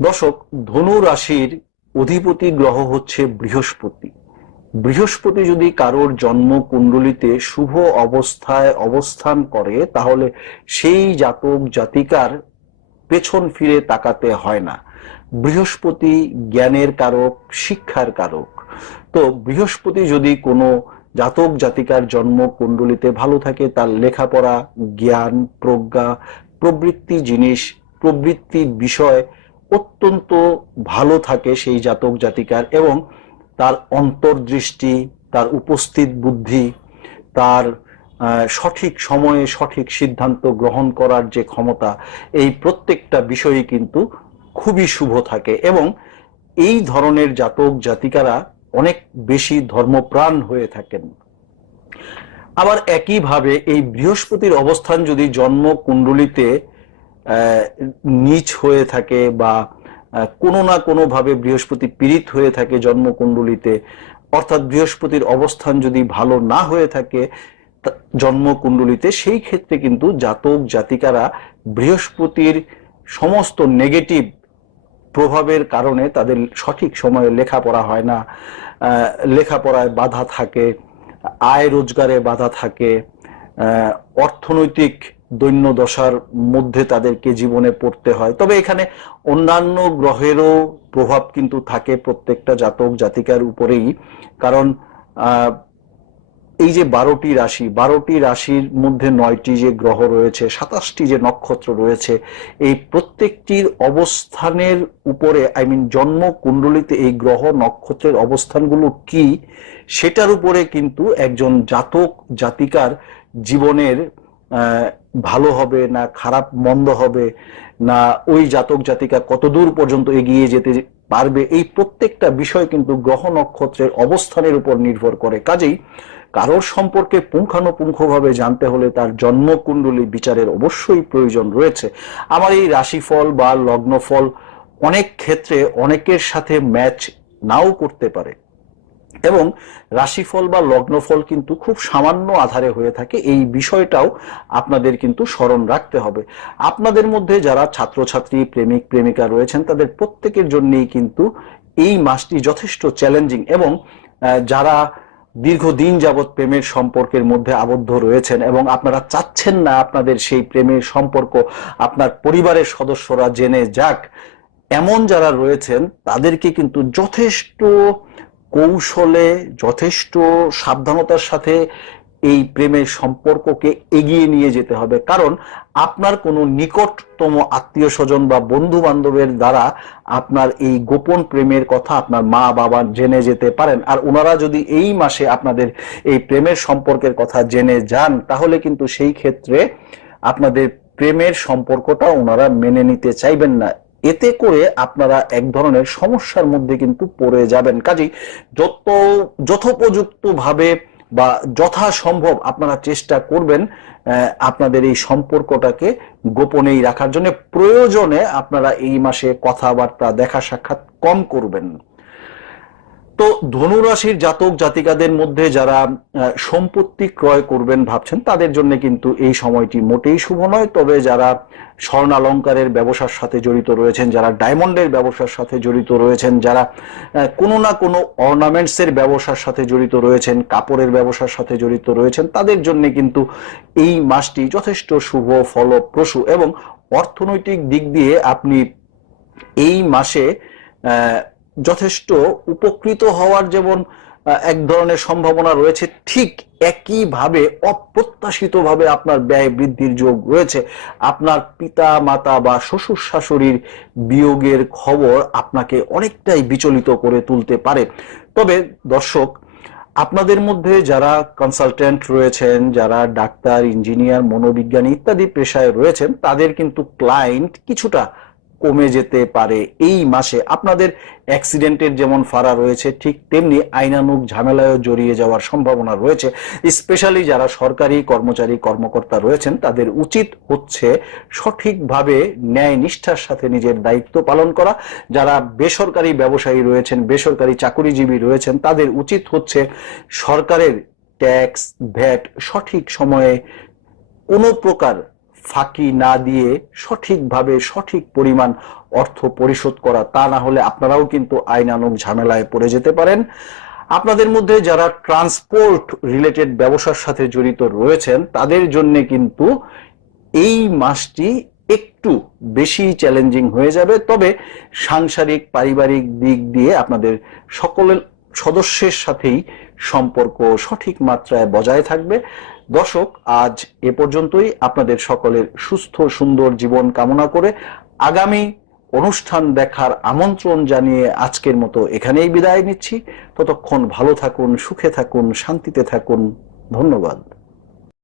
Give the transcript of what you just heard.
দর্শক ধনু রাশির অধিপতি গ্রহ হচ্ছে বৃহস্পতি। বৃহস্পতি যদি কারোর জন্ম কুণ্ডলিতে শুভ অবস্থায় অবস্থান করে, তাহলে সেই জাতক জাতিকার পেছন ফিরে তাকাতে হয় না। বৃহস্পতি জ্ঞানের কারক, শিক্ষার কারক। তো বৃহস্পতি যদি কোনো জাতক জাতিকার জন্ম কুণ্ডলিতে ভালো থাকে, তার লেখাপড়া, জ্ঞান, প্রজ্ঞা, প্রবৃত্তি জিনিস, প্রবৃত্তি বিষয় অত্যন্ত ভালো থাকে সেই জাতক জাতিকার এবং তার অন্তর্দৃষ্টি, তার উপস্থিত বুদ্ধি, তার সঠিক সময়ে সঠিক সিদ্ধান্ত গ্রহণ করার যে ক্ষমতা, এই প্রত্যেকটা বিষয়ই কিন্তু খুবই শুভ থাকে এবং এই ধরনের জাতক জাতিকারা অনেক বেশি ধর্মপ্রাণ হয়ে থাকেন। আবার একইভাবে এই বৃহস্পতির অবস্থান যদি জন্ম কুণ্ডলিতে নিচ হয়ে থাকে বা কোনো না কোনো ভাবে বৃহস্পতি পীড়িত হয়ে থাকে জন্মকুণ্ডলিতে। অর্থাৎ বৃহস্পতির অবস্থান যদি ভালো না হয়ে থাকে জন্মকুণ্ডলিতে, সেই ক্ষেত্রে কিন্তু জাতক, জাতিকারা বৃহস্পতির সমস্ত নেগেটিভ প্রভাবের কারণে তাদের সঠিক সময়ে লেখাপড়া হয় না। লেখাপড়ায় বাধা থাকে, আয় রোজগারে বাধা থাকে অর্থনৈতিক দৈন্য দশার মধ্যে তাদেরকে জীবনে পড়তে হয়। তবে এখানে অন্যান্য গ্রহেরও প্রভাব কিন্তু থাকে প্রত্যেকটা জাতক জাতিকার উপরেই। কারণ এই যে বারোটি রাশি, বারোটি রাশির মধ্যে নয়টি যে গ্রহ রয়েছে, সাতাশটি যে নক্ষত্র রয়েছে, এই প্রত্যেকটির অবস্থানের উপরে আই মিন জন্ম কুণ্ডলিতে এই গ্রহ নক্ষত্রের অবস্থানগুলো কি, সেটার উপরে কিন্তু একজন জাতক জাতিকার জীবনের ভালো হবে না খারাপ মন্দ হবে না ওই জাতক জাতিকা কতদূর পর্যন্ত এগিয়ে যেতে পারবে? এই প্রত্যেকটা বিষয় কিন্তু গ্রহ নক্ষত্রের অবস্থানের উপর নির্ভর করে। কাজেই কারোর সম্পর্কে পুঙ্খানুপুঙ্খভাবে জানতে হলে তার জন্মকুণ্ডলী বিচারের অবশ্যই প্রয়োজন রয়েছে। আমার এই রাশিফল বা লগ্নফল অনেক ক্ষেত্রে অনেকের সাথে ম্যাচ নাও করতে পারে। এবং রাশিফল বা লগ্নফল কিন্তু খুব সামান্য আধারে হয়ে থাকে। এই বিষয়টাও আপনাদের কিন্তু স্মরণ রাখতে হবে। আপনাদের মধ্যে যারা ছাত্রছাত্রী, প্রেমিক, প্রেমিকা রয়েছেন, তাদের প্রত্যেকের জন্যই কিন্তু এই মাসটি যথেষ্ট চ্যালেঞ্জিং এবং যারা দীর্ঘদিন যাবৎ প্রেমের সম্পর্কের মধ্যে আবদ্ধ রয়েছেন এবং আপনারা চাচ্ছেন না আপনাদের সেই প্রেমের সম্পর্ক আপনার পরিবারের সদস্যরা জেনে যাক, এমন যারা রয়েছেন, তাদেরকে কিন্তু যথেষ্ট কৌশলে যথেষ্ট সাবধানতার সাথে এই প্রেমের সম্পর্ককে এগিয়ে নিয়ে যেতে হবে। কারণ আপনার কোনো নিকটতম আত্মীয় স্বজন বা বন্ধু বান্ধবের দ্বারা আপনার এই গোপন প্রেমের কথা আপনার মা বাবা জেনে যেতে পারেন। আর ওনারা যদি এই মাসে আপনাদের এই প্রেমের সম্পর্কের কথা জেনে যান, তাহলে কিন্তু সেই ক্ষেত্রে আপনাদের প্রেমের সম্পর্কটা ওনারা মেনে নিতে চাইবেন না। এতে করে আপনারা এক ধরনের সমস্যার মধ্যে কিন্তু পড়ে যাবেন। কাজেই যত যথোপযুক্তভাবে বা যথাসম্ভব আপনারা চেষ্টা করবেন আপনাদের এই সম্পর্কটাকে গোপনেই রাখার জন্য প্রয়োজনে আপনারা এই মাসে কথাবার্তা, দেখা সাক্ষাৎ কম করবেন। তো ধনুরাশির জাতক জাতিকাদের মধ্যে যারা সম্পত্তি ক্রয় করবেন ভাবছেন, তাদের জন্য কিন্তু এই সময়টি মোটেই শুভ নয়। তবে যারা স্বর্ণালঙ্কারের ব্যবসার সাথে জড়িত রয়েছেন, যারা ডায়মন্ডের ব্যবসার সাথে জড়িত রয়েছেন, যারা কোনো না কোনো অর্নামেন্টস এর ব্যবসার সাথে জড়িত রয়েছেন, কাপড়ের ব্যবসার সাথে জড়িত রয়েছেন, তাদের জন্য কিন্তু এই মাসটি যথেষ্ট শুভ, ফলপ্রসূ এবং অর্থনৈতিক দিক দিয়ে আপনি এই মাসে যথেষ্ট উপকৃত হওয়ার যেমন এক ধরনের সম্ভাবনা রয়েছে, ঠিক একইভাবে অপ্রত্যাশিতভাবে আপনার ব্যয় বৃদ্ধির যোগ রয়েছে। আপনার পিতা, মাতা বা শ্বশুর শাশুড়ির বিয়োগের খবর আপনাকে অনেকটাই বিচলিত করে তুলতে পারে। তবে দর্শক, আপনাদের মধ্যে যারা কনসালটেন্ট রয়েছেন, যারা ডাক্তার ইঞ্জিনিয়ার মনোবিজ্ঞানী ইত্যাদি পেশায় রয়েছেন, তাদের কিন্তু ক্লায়েন্ট কিছুটা কমে যেতে পারে এই মাসে। আপনাদের অ্যাক্সিডেন্টের যেমন ফাড়া রয়েছে, ঠিক তেমনি আইনানুগ ঝামেলায়ও জড়িয়ে যাওয়ার সম্ভাবনা রয়েছে। স্পেশালি যারা সরকারি কর্মচারী, কর্মকর্তা রয়েছেন, তাদের উচিত হচ্ছে সঠিকভাবে ন্যায় নিষ্ঠার সাথে নিজের দায়িত্ব পালন করা। যারা বেসরকারি ব্যবসায়ী রয়েছেন, বেসরকারি চাকুরিজীবী রয়েছেন, তাদের উচিত হচ্ছে সরকারের ট্যাক্স, ভ্যাট সঠিক সময়ে কোনো প্রকার ফাঁকি না দিয়ে সঠিকভাবে সঠিক পরিমাণ অর্থ পরিশোধ করা, তা না হলে আপনারাও কিন্তু আইনানুগ ঝামেলায় পড়ে যেতে পারেন। আপনাদের মধ্যে যারা ট্রান্সপোর্ট রিলেটেড ব্যবসার সাথে জড়িত রয়েছেন, তাদের জন্য কিন্তু এই মাসটি একটু বেশি চ্যালেঞ্জিং হয়ে যাবে। তবে সাংসারিক, পারিবারিক দিক দিয়ে আপনাদের সকলের সদস্যের সাথেই সম্পর্ক সঠিক মাত্রায় বজায় থাকবে। দর্শক, আজ এ পর্যন্তই। আপনাদের সকলের সুস্থ, সুন্দর জীবন কামনা করে আগামী অনুষ্ঠান দেখার আমন্ত্রণ জানিয়ে আজকের মতো এখানেই বিদায় নিচ্ছি। ততক্ষণ ভালো থাকুন, সুখে থাকুন, শান্তিতে থাকুন। ধন্যবাদ।